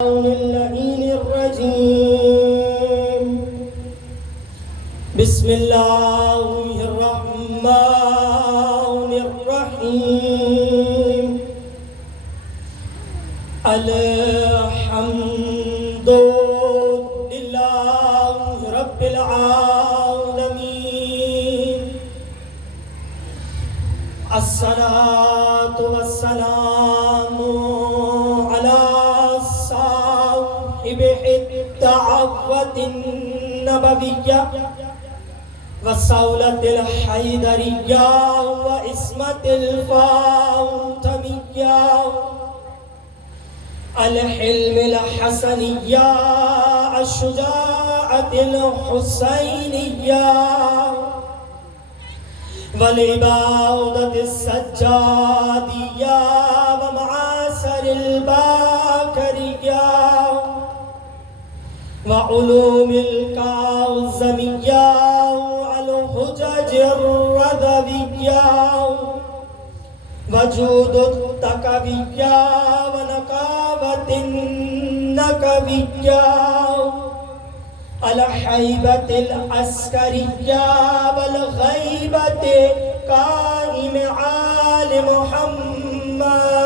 اللعين الرجيم بسم الله الرحمن الرحيم الحمد لله رب العالمين الصلاة والسلام على صاحب الدعوة النبوية وصولة الحيدرية وإسمة الفاطمية الحلم الحسنية الشجاعة الحسينية والعبادة السجادية ومعاصر الباكرية وعلوم الكاظمية والحجج الرضوية وجود التقوية ونقاوة النقوية الحيبة العسكرية والغيبة قائم آل محمد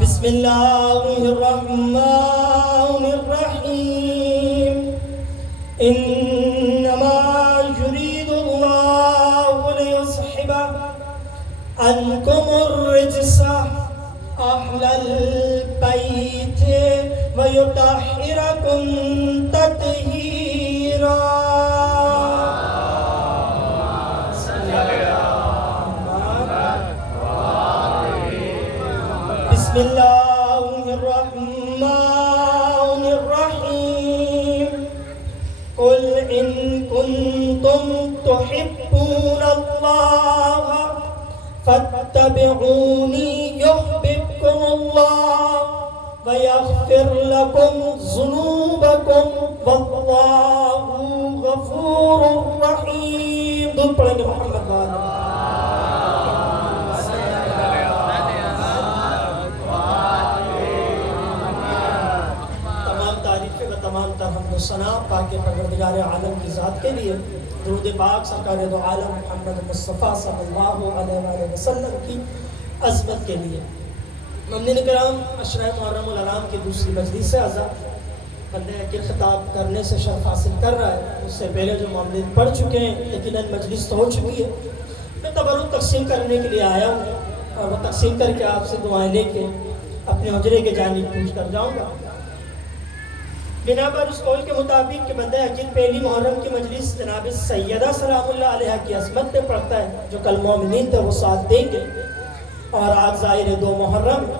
بسم الله الرحمن الرحيم إنما يريد الله ليصحب عنكم الرجس أهل البيت ويطهركم تطهيرا بسم الله الرحمن الرحيم قل إن كنتم تحبون الله فاتبعوني يحببكم الله ويغفر لكم ذنوبكم والله غفور رحيم دل پڑھیں گے محمد بعد تمام تعریفیں و تمام حمد و ثنا پاک پروردگار عالم کی ذات کے لیے درود پاک سرکار دو عالم محمد مصطفیٰ صلی اللہ علیہ وآلہ وسلم کی عظمت کے لیے ممنون کرام عشرہ محرم الحرام کی دوسری مجلس سے آزاد بندے کے خطاب کرنے سے شرف حاصل کر رہا ہے اس سے پہلے جو معاملات پڑھ چکے ہیں لیکن مجلس تو ہو چکی ہے میں تبرک تقسیم کرنے کے لیے آیا ہوں اور وہ تقسیم کر کے آپ سے دعائیں لے کے اپنے حجرے کے جانب پوچھ کر جاؤں گا بنا پر اس قول کے مطابق کہ بندہ عقید پہلی محرم کی مجلس جناب سیدہ سلام اللہ علیہ کی عظمت پہ پڑھتا ہے جو کل مومنین تھے وہ ساتھ دیں گے اور آج ظاہر 2 محرم ہے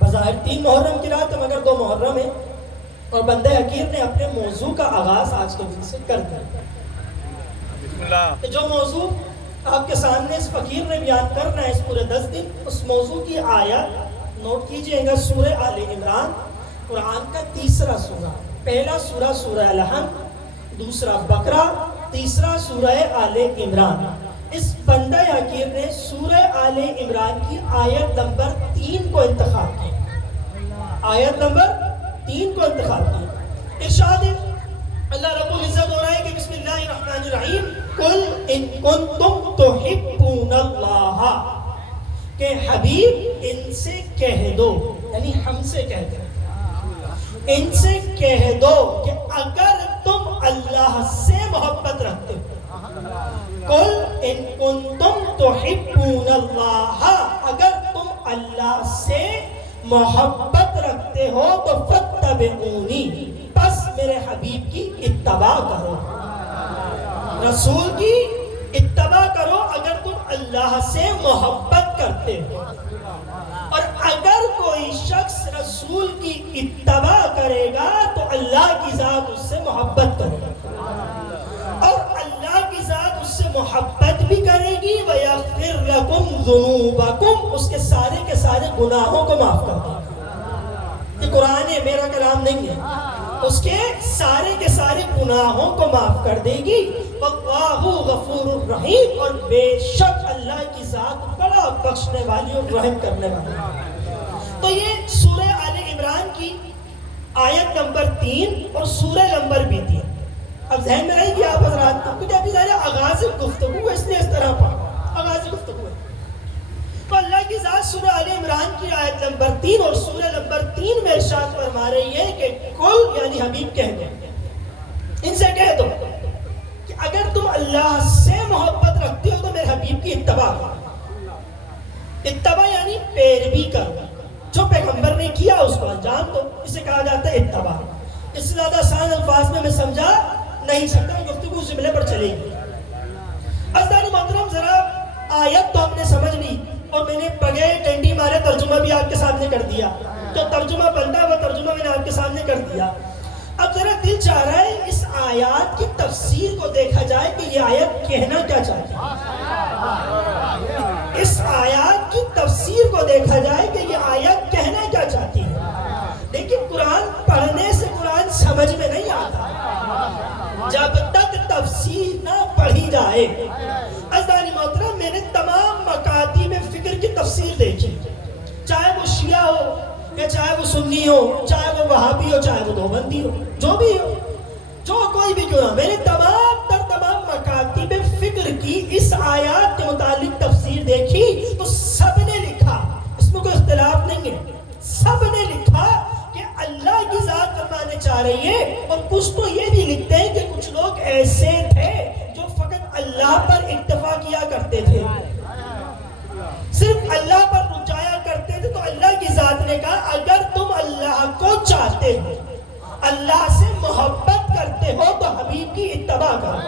بظاہر 3 محرم کی رات ہے مگر 2 محرم ہے اور بندہ عقید نے اپنے موضوع کا آغاز آج کے دن سے کر دیا جو موضوع آپ کے سامنے اس فقیر نے بیان کرنا ہے اس پورے 10 دن اس موضوع کی آیت نوٹ کیجئے گا سورہ آل عمران قرآن کا تیسرا سورہ پہلا سورہ سورہ الحمد دوسرا بقرہ تیسرا سورہ آل عمران اس بندہ حقیر نے سورہ آل عمران کی آیت نمبر 3 کو انتخاب کیا آیت نمبر 3 کو انتخاب کیا ارشاد اللہ رب العزت ہو رہا ہے کہ بسم اللہ الرحمن الرحیم قل ان کنتم تحبون اللہ کہ حبیب ان سے کہہ دو یعنی ہم سے کہہ دو ان سے کہہ دو کہ اگر تم اللہ سے محبت رکھتے ہو قل ان کنتم تحبون اللہ اگر تم اللہ سے محبت رکھتے ہو تو فاتبعونی پس میرے حبیب کی اتباع کرو رسول کی اتباع کرو اگر تم اللہ سے محبت کرتے ہو اور اگر کوئی شخص رسول کی اتباع کرے گا تو اللہ کی ذات اس سے محبت کرے گا اور اللہ کی ذات اس سے محبت بھی کرے گی وَيَغْفِرْ لَكُمْ ذُنُوبَكُمْ اس کے سارے گناہوں کو معاف کر دے گا یہ قرآن ہے میرا کلام نہیں ہے اس کے سارے گناہوں کو معاف کر دے گی واللہ غفور الرحیم، اور بے شک اللہ کی ذات بڑا بخشنے والی اور رحم کرنے والی۔ تو یہ سورہ آل عمران کی آیت نمبر 3 اور سورہ نمبر بھی 3۔ اب ذہن میں رہی کہ آپ حضرات کو کچھ ابھی ظاہر آغاز گفتگو ہے، اس لیے اس طرح پڑھا، آغاز گفتگو ہے۔ تو اللہ کی ذات سورہ آل عمران کی آیت نمبر 3 اور سورہ نمبر 3 میں ارشاد فرما رہی ہے کہ کل یعنی حبیب کہہ دو، ان سے کہہ دو کہ اگر تم اللہ سے محبت رکھتے ہو تو میرے حبیب کی اتباع کرو۔ اتباع یعنی پیروی کرو، جو پیغمبر نے کیا اس کو انجام دو، اسے کہا جاتا ہے اتباع۔ اس سے زیادہ آسان الفاظ میں سمجھا نہیں سکتا، گفتگو اس جملے پر چلے گی۔ عزیزان محترم، ذرا آیت تو ہم نے سمجھ لی اور میں نے بغیر ٹینڈی مارے ترجمہ بھی آپ کے سامنے کر دیا، جو ترجمہ بنتا ہے وہ ترجمہ میں نے آپ کے سامنے کر دیا۔ اب ذرا دل چاہ رہا ہے اس آیات کی تفسیر کو دیکھا جائے کہ یہ آیت کہنا کیا چاہتی ہے، اس آیات کی تفسیر کو دیکھا جائے کہ یہ آیت کہنا کیا چاہتی ہے۔ لیکن قرآن پڑھنے سے قرآن سمجھ میں نہیں آتا جب تک تفسیر نہ پڑھی جائے۔ عزیزان محترم، میں نے تمام مکاتب فکر کی تفسیر دیکھی، چاہے وہ شیعہ ہو یا چاہے وہ سنی ہو، چاہے وہ وہابی ہو، چاہے وہ دیوبندی ہو، جو بھی ہو، جو کوئی بھی کیوں نہ، میں نے تمام مکاتب فکر کی اس آیات کے متعلق تفسیر دیکھی تو سب نے لکھا، اس میں کوئی اختلاف نہیں ہے، سب نے لکھا کہ اللہ کی ذات فرمانے چاہ رہی ہے۔ اور کچھ تو یہ بھی لکھتے ہیں کہ کچھ لوگ ایسے تھے جو فقط اللہ پر اکتفا کیا کرتے تھے، صرف اللہ پر رک جایا کرتے تھے۔ تو اللہ کی ذات نے کہا اگر تم اللہ کو چاہتے ہو، اللہ سے محبت کرتے ہو تو حبیب کی اتباع کرو،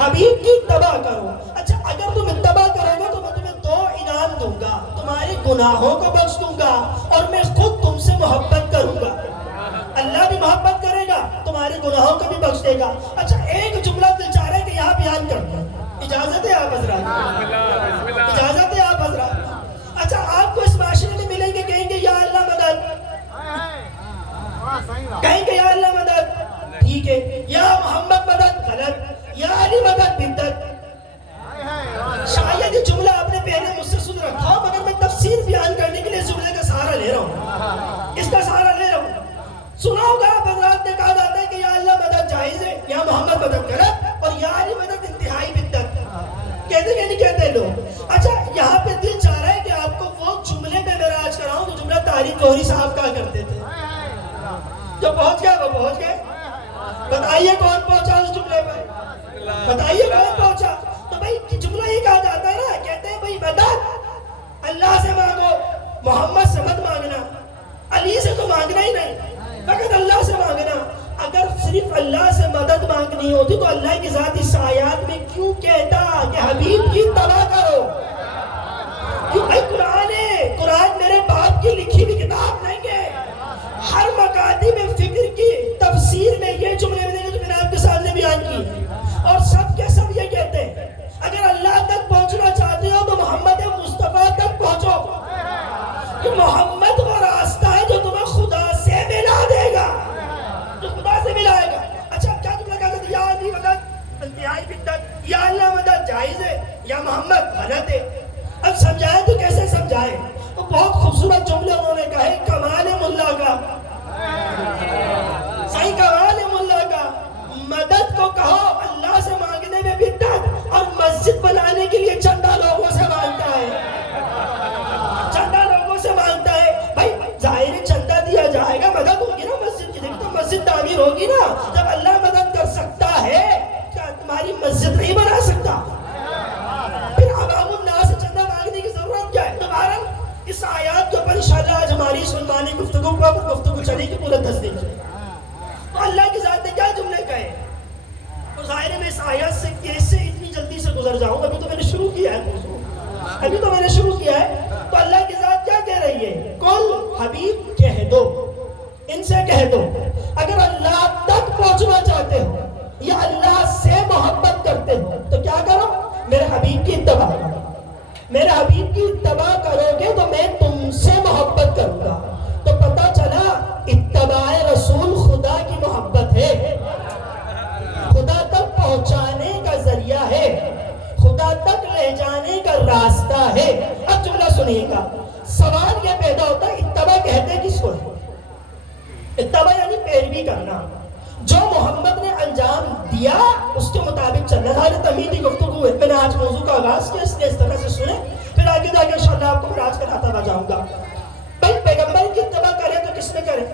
حبیب کی اتباع کرو۔ اچھا، اگر تم اتباع کرو گے تو میں تمہیں 2 انعام دوں گا، تمہارے گناہوں کو بخش دوں گا اور میں خود تم سے محبت کروں گا۔ اللہ بھی محبت کرے گا، تمہارے گناہوں کو بھی بخش دے گا۔ اچھا، ایک جملہ دل چاہ رہا ہے کہ یہاں بیان کر دوں، اجازت ہے آپ حضرات؟ اجازت ہے آپ حضرات؟ اچھا، آپ کو اس معاشرے میں ملیں گے، کہیں گے یا اللہ مدد، کہیں گے یا اللہ مدد، ٹھیک ہے، یا محمد مدد، غلط، یا علی مدد، بدعت۔ شاید یہ جملہ آپ نے پہلے مجھ سے سن رکھا ہو، مگر میں تفسیر بیان کرنے کے لیے اس جملے کا سہارا لے رہا ہوں، اس کا سہارا لے رہا ہوں۔ سنا ہوگا آپ حضرات نے کہا جاتا ہے کہ یا اللہ مدد جائز ہے، یا محمد مدد غلط، اور یا علی مدد انتہائی بدعت۔ کہتے کہ نہیں کہتے لوگ؟ اچھا، یہاں پہ دل چاہ رہا ہے کہ آپ کو وہ جملے پہ معراج کراؤں جو جملہ طارق جوہری صاحب کہا کرتے تھے، جو پہنچ گیا وہ پہنچ گئے۔ بتائیے کون پہنچا اس جملے پر، بتائیے کون پہنچا؟ تو بھائی جملہ یہ کہا جاتا ہے نا، کہتے ہیں بھائی مدد اللہ سے مانگو، محمد سے مت مانگنا، علی سے تو مانگنا ہی نہیں، فقط اللہ سے مانگنا۔ اگر صرف اللہ سے مدد مانگنی ہوتی تو اللہ کی ذات اس آیات میں کیوں کہتا کہ حبیب کی اتباع کرو؟ کیوں بھائی قرآن ہے، قرآن میرے باپ کی لکھی ہوئی کتاب نہیں ہے۔ ہر مکاتب فکر کی تفسیر میں یہ جملے جو میں نے آپ کے سامنے بیان کی، اور سب کے سب یہ کہتے ہیں اگر اللہ تک پہنچنا چاہتے ہو تو محمد مصطفیٰ تک پہنچو، کہ محمد وہ راستہ ہے جو تمہیں خدا سے ملا دے گا، جو خدا سے ملائے گا۔ اچھا، کیا تم نے کہا کہ یا علی مدد انتہائی بدعت، یا اللہ مدد جائز ہے، یا محمد غلط ہے؟ اب سمجھائیں تو کیسے سمجھائیں؟ تو بہت خوبصورت جملے انہوں نے کہے، کمال ملا کا، صحیح کمال ملا کا، مدد کو کہو اللہ سے مانگنے میں بدعت، اور مسجد بنانے کے لیے چندہ لوگوں سے مانگتا ہے، چندہ لوگوں سے مانگتا ہے۔ بھائی ظاہر چندہ دیا جائے گا، مدد ہوگی نا مسجد کی، تو مسجد تعمیر ہوگی نا۔ جب اللہ مدد کر سکتا ہے کیا تمہاری مسجد نہیں بنا سکتا؟ پھر عوام الناس سے چندہ مانگنے کی ضرورت کیا ہے؟ دوبارہ اس آیات کے اوپر انشاءاللہ آج ہماری سلمانی گفتگو چلے گی پورا 10 دن۔ تو اللہ کی ذات نے کیا جملے کہے؟ اور ظاہر ہے میں اس آیات سے کیسے اتنی جلدی سے گزر جاؤں، ابھی تو میں نے شروع کیا ہے، تو اللہ کی ذات کیا کہہ رہی ہے؟ کل حبیب کہہ دو، ان سے کہہ دو اگر اللہ تک پہنچنا چاہتے ہو یا اللہ سے محبت کرتے ہو تو کیا کرو؟ میرے حبیب کی اتباع کرو۔ میرے حبیب کی اتباع کرو گے تو میں تم سے محبت کروں گا۔ تو پتہ چلا اتباع رسول خدا کی محبت ہے، خدا تک پہنچانے تک لے جانے کا راستہ ہے۔ اب جملہ سنیے گا، سوال یہ پیدا ہوتا ہے اتباع کہتے کس کو ہے؟ اتباع یعنی پیروی کرنا، جو محمد نے انجام دیا اس کے مطابق چلنا۔ سارے تمہیدی گفتگو ہے، میں نے آج موضوع کا آغاز کیا، اس لیے اس طرح سے سنیں، پھر آگے جا کے انشاءاللہ آپ کو راج کراتا ہوا جاؤں گا۔ بھائی پیغمبر کی اتباع کریں تو کس میں کریں؟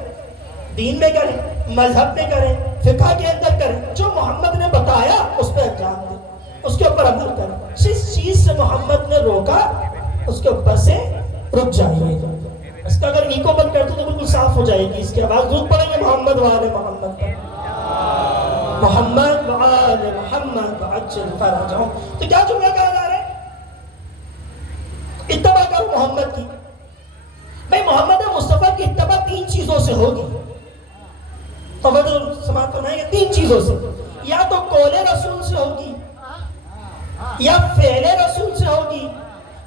دین میں کریں، مذہب میں کریں، فقہ کے اندر کریں، جو محمد نے بتایا اس پہ انجام دیں، اس کے اوپر عمل کریں۔ جس چیز سے محمد نے روکا اس کے اوپر سے رک جائیے۔ اس کا اگر ایکو بند کر دو تو بالکل صاف ہو جائے گی، اس کی آواز ضرور پڑیں گے محمد وآل محمد پر، محمد وآل محمد وعجل فرجہم۔ تو کیا جملہ کہا جا رہا ہے؟ اتباع کرو محمد کی۔ بھئی محمد مصطفیٰ کی اتباع تین چیزوں سے ہوگی، توجہ سماعت فرمائیں گے، تین چیزوں سے، یا تو قول رسول سے ہوگی، یا فعل رسول سے ہوگی،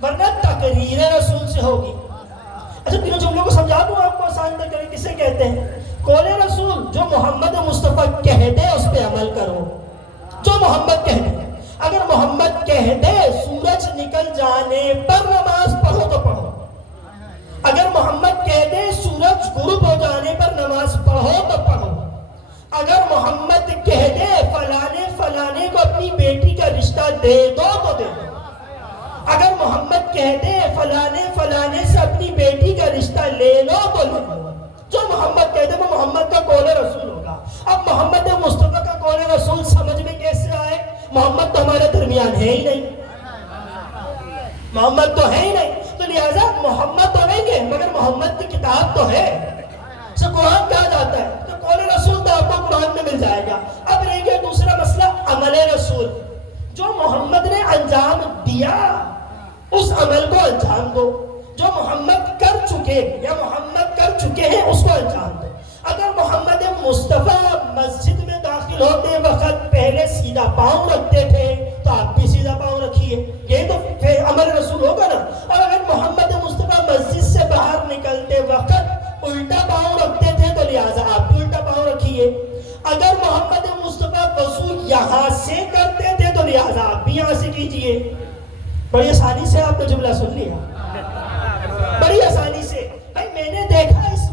ورنہ تقریر رسول سے ہوگی۔ اچھا تینوں جملوں کو سمجھا دوں آپ کو آسان کر کے، کسے کہتے ہیں؟ قول رسول جو محمد مصطفیٰ کہہ دے اس پہ عمل کرو، جو محمد کہہ دے۔ اگر محمد کہہ دے سورج نکل جانے پر نماز پڑھو تو پڑھو، اگر محمد کہہ دے سورج غروب ہو جانے پر نماز پڑھو تو پڑھو، اگر محمد کہہ دے فلانے کو اپنی بیٹی کا رشتہ دے دو تو دے دو، اگر محمد کہہ دے فلانے سے اپنی بیٹی کا رشتہ لے لو تو لے لو، جو محمد کہہ دے وہ محمد کا قول رسول ہوگا۔ اب محمد مصطفیٰ کا قول رسول سمجھ میں کیسے آئے؟ محمد تو ہمارے درمیان ہے ہی نہیں، محمد تو ہے ہی نہیں، تو لہٰذا محمد تو نہیں گے مگر محمد کی کتاب تو ہے، اسے قرآن کہا جاتا ہے، تو قول رسول تو آپ کو قرآن میں مل جائے گا۔ اب رہ گیا دوسرا مسئلہ عمل رسول، جو محمد نے انجام دیا اس عمل کو انجام دو، جو محمد کر چکے یا محمد کر چکے ہیں اس کو انجام دو۔ اگر محمد مصطفیٰ مسجد میں داخل ہوتے وقت پہلے سیدھا پاؤں رکھتے تھے تو آپ بھی سیدھا پاؤں رکھیے، یہ تو عمل رسول ہوگا نا۔ اور اگر محمد مصطفیٰ مسجد سے باہر نکلتے وقت الٹا پاؤں رکھتے تھے تو لہٰذا آپ بھی الٹا پاؤں رکھیے۔ اگر محمد مصطفیٰ وضو یہاں سے کرتے تھے تو لہٰذا آپ بھی یہاں سے کیجئے۔ بڑی آسانی سے آپ نے جملہ سن لیا، بڑی آسانی سے۔ بھائی میں نے دیکھا اس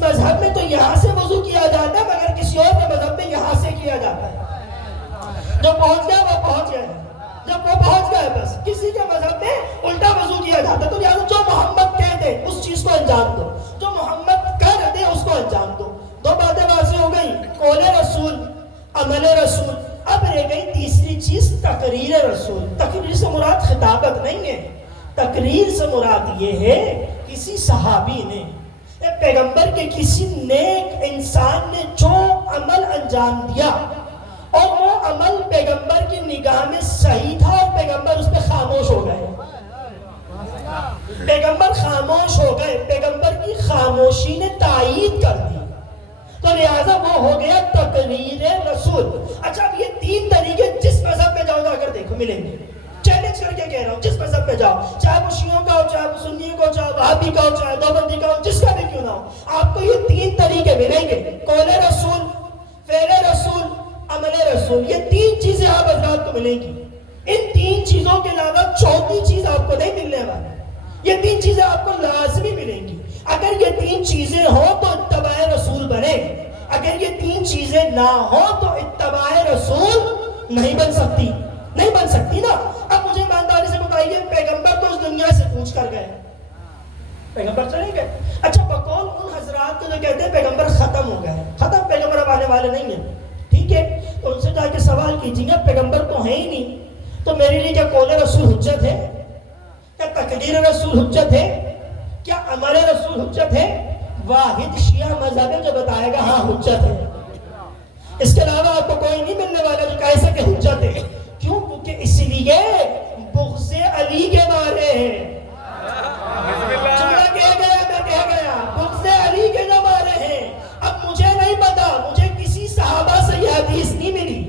مذہب میں تو یہاں سے وضو کیا جاتا ہے مگر کسی اور کے مذہب میں یہاں سے کیا جاتا ہے۔ جو پہنچ گیا وہ پہنچ گیا ہے، جب وہ پہنچ گیا بس، کسی کے مذہب میں الٹا وضو کیا جاتا ہے۔ تو لہٰذا جو محمد کہہ دے اس چیز کو انجام دو، جو محمد کر دے اس کو انجام دو۔ دو باتیں واضح ہو گئی، قول رسول، عمل رسول۔ اب رہ گئی تیسری چیز تقریر رسول۔ تقریر سے مراد خطابت نہیں ہے، تقریر سے مراد یہ ہے کسی صحابی نے، پیغمبر کے کسی نیک انسان نے جو عمل انجام دیا اور وہ عمل پیغمبر کی نگاہ میں صحیح تھا اور پیغمبر اس پہ خاموش ہو گئے، پیغمبر خاموش ہو گئے، پیغمبر کی خاموشی نے تائید کر دی، تو لہٰذا وہ ہو گیا تقریر رسول۔ اچھا اب یہ تین طریقے جس مذہب میں جاؤ جا کر دیکھو ملیں گے، چیلنج کر کے کہہ رہا ہوں، جس مذہب میں جاؤ، چاہے وہ شیعوں کا ہو، چاہے وہ سنیوں کا ہو، چاہے وہابی کا ہو، چاہے دیوبندی کا ہو، جس کا بھی کیوں نہ ہو، آپ کو یہ تین طریقے ملیں گے، قول رسول، فعل رسول، عمل رسول۔ یہ تین چیزیں آپ حضرات کو ملیں گی، ان تین چیزوں کے علاوہ چوتھی چیز آپ کو نہیں ملنے والی، یہ تین چیزیں آپ کو لازمی ملیں گی۔ اگر یہ تین چیزیں ہوں تو اتباع رسول بنے، اگر یہ تین چیزیں نہ ہوں تو اتباع رسول نہیں بن سکتی، نہیں بن سکتی نا۔ اب مجھے ایمانداری سے بتائیے، پیغمبر تو اس دنیا سے پوچھ کر گئے، پیغمبر چلے گئے۔ اچھا بقول ان حضرات کو جو کہتے ہیں پیغمبر ختم ہو گئے، ختم، پیغمبر اب آنے والے نہیں ہیں، ٹھیک ہے، تو ان سے جا کے سوال کیجیے پیغمبر تو ہے ہی نہیں، تو میرے لیے کیا قول رسول حجت ہے؟ کیا تقریر رسول حجت ہے؟ کیا عمل رسول حجت ہے؟ واحد شیعہ مذہب ہے جو بتائے گا ہاں حجت ہے، اس کے علاوہ آپ کو کوئی نہیں ملنے والا جو کہہ سکے حجت ہے۔ کیوں؟ کیونکہ اس لیے بغض علی کے مارے ہیں، جملہ کہہ گیا، میں کہہ گیا، بغض علی کے جو مارے ہیں۔ اب مجھے نہیں پتا، مجھے کسی صحابہ سے یہ حدیث نہیں ملی،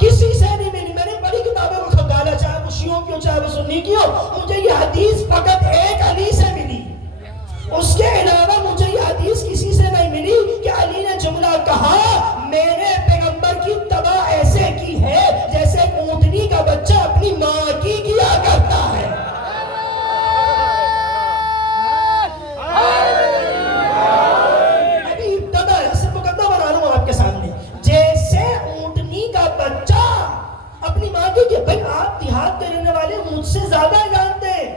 کسی سے نہیں ملی، میں نے بڑی کتابیں کو کھنگالا، چاہے وہ شیعوں کی ہو چاہے وہ سنی کی ہو، مجھے یہ حدیث فقط ایک علی سے ملی، اس کے علاوہ مجھے یہ حدیث کسی سے نہیں ملی کہ علی نے جملہ کہا میں نے پیغمبر کی اتباع ایسے کی ہے جیسے اونٹنی کا بچہ سے زیادہ جانتے ہیں،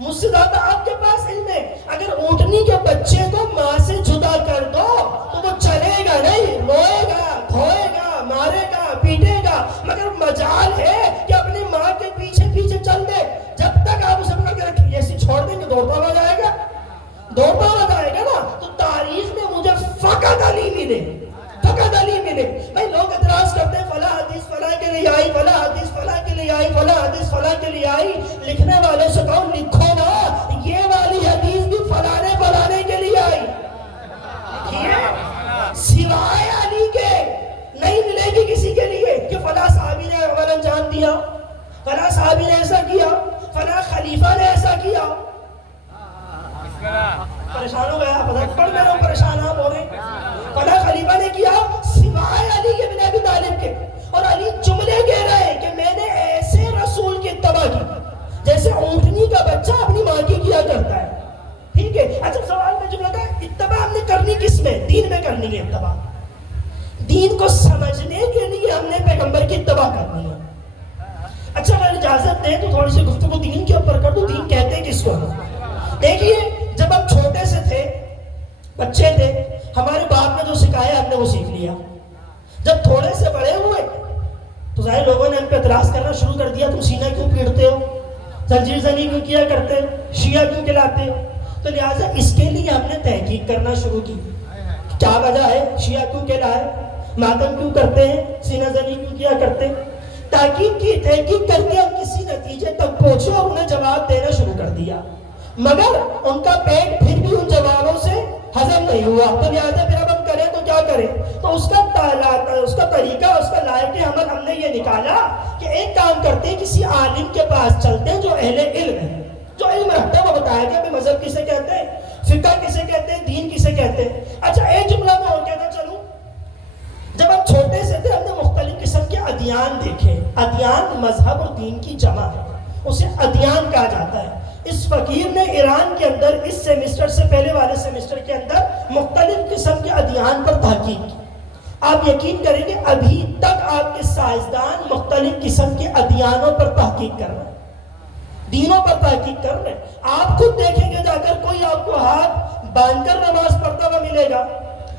مجھ سے زیادہ آپ کے پاس علم ہے۔ اگر اونٹنی کے بچے کو ماں سے جدا کر دو تو وہ چلے گا نہیں، روئے گا، دھوئے گا، مارے گا، پیٹے گا، مگر مجال ہے کہ اپنی ماں کے پیچھے پیچھے چل دے۔ جب تک آپ اسے پکڑ کے رکھیں ایسی چھوڑ دیں گے دوڑتا ہوا جائے گا، دوڑتا ہوا جائے گا نا۔ تو تاریخ میں مجھے فقط علی ملے، فقط علی ملے۔ بھائی لوگ اعتراض کرتے ہیں فلاں حدیث فلاں کے لیے آئی، فلاں حدیث فلاں کے لیے آئی، فلاں حدیث فلاں کے لیے آئی۔ لکھنے والے سے کہو لکھو نا یہ والی حدیث بھی فلانے فلانے کے لیے آئی، سوائے علی کے نہیں ملے گی کسی کے لیے کہ فلاں صحابی نے عمل انجام دیا، فلاں صحابی نے ایسا کیا، فلاں خلیفہ نے ایسا کیا۔ پریشان ہو گیا، پڑھ میں رہا ہوں، پریشان آپ ہو رہے ہیں۔ فلاں خلیفہ نے کیا سوائے علی کے بن ابی طالب کے، اور علی جملے کہہ رہے ہیں کہ میں نے ایسے رسول کی اتباع کی جیسے اونٹنی کا بچہ اپنی ماں کی کیا کرتا ہے۔ ٹھیک ہے، اچھا سوال میں جملہ کا اتباع ہم نے کرنی کس میں؟ دین میں کرنی ہے اتباع۔ دین کو سمجھنے کے لیے ہم نے پیغمبر کی اتباع کرنی ہے۔ اچھا اگر اجازت دیں تو تھوڑی سی گفتگو دین کے اوپر کر دوں۔ دین کہتے ہیں کس کو؟ دیکھیے جب ہم چھوٹے سے تھے، بچے تھے، ہمارے باپ نے جو سکھایا ہم نے وہ سیکھ لیا۔ جب تھوڑے سے بڑے ہوئے تو ظاہر لوگوں نے ہم پہ اعتراض کرنا شروع کر دیا، تم سینہ کیوں پیڑتے ہو، زنجیر زنی کیوں کیا کرتے ہو، شیعہ کیوں کہلاتے ہو۔ تو لہٰذا اس کے لیے ہم نے تحقیق کرنا شروع کی، کیا وجہ ہے، شیعہ کیوں کہلائے، ماتم کیوں کرتے ہیں، سینہ زنی کیوں کیا کرتے ہیں۔ تحقیق کر کے ہم کسی نتیجے تک پہنچے اور انہیں جواب دینا شروع کر دیا، مگر ان کا پیٹ پھر بھی ان جوابوں سے ہضم نہیں ہوا۔ تو لہٰذا پھر اب ہم کریں تو کیا کریں؟ تو اس کا طریقہ، اس کا لائق عمل ہم نے یہ نکالا کہ ایک کام کرتے ہیں، کسی عالم کے پاس چلتے ہیں جو اہل علم ہے، جو علم رکھتا ہے، وہ بتایا کہ مذہب کسے کہتے ہیں، فقہ کسے کہتے ہیں، دین کسے کہتے ہیں۔ اچھا ایک جملہ میں اور کہتا چلوں، جب ہم چھوٹے سے تھے ہم نے مختلف قسم کے ادیان دیکھے۔ ادیان مذہب اور دین کی جمع ہے، اسے ادیان کہا جاتا ہے۔ اس فقیر نے ایران کے اندر اس سیمسٹر سے پہلے والے سیمسٹر کے اندر مختلف قسم کے ادیان پر تحقیق کی۔ آپ یقین کریں گے ابھی تک آپ کے سائنسدان مختلف قسم کے ادیانوں پر تحقیق کر رہے ہیں، دینوں پر تحقیق کر رہے ہیں۔ آپ خود دیکھیں گے جا کر کوئی آپ کو ہاتھ باندھ کر نماز پڑھتا ہوا ملے گا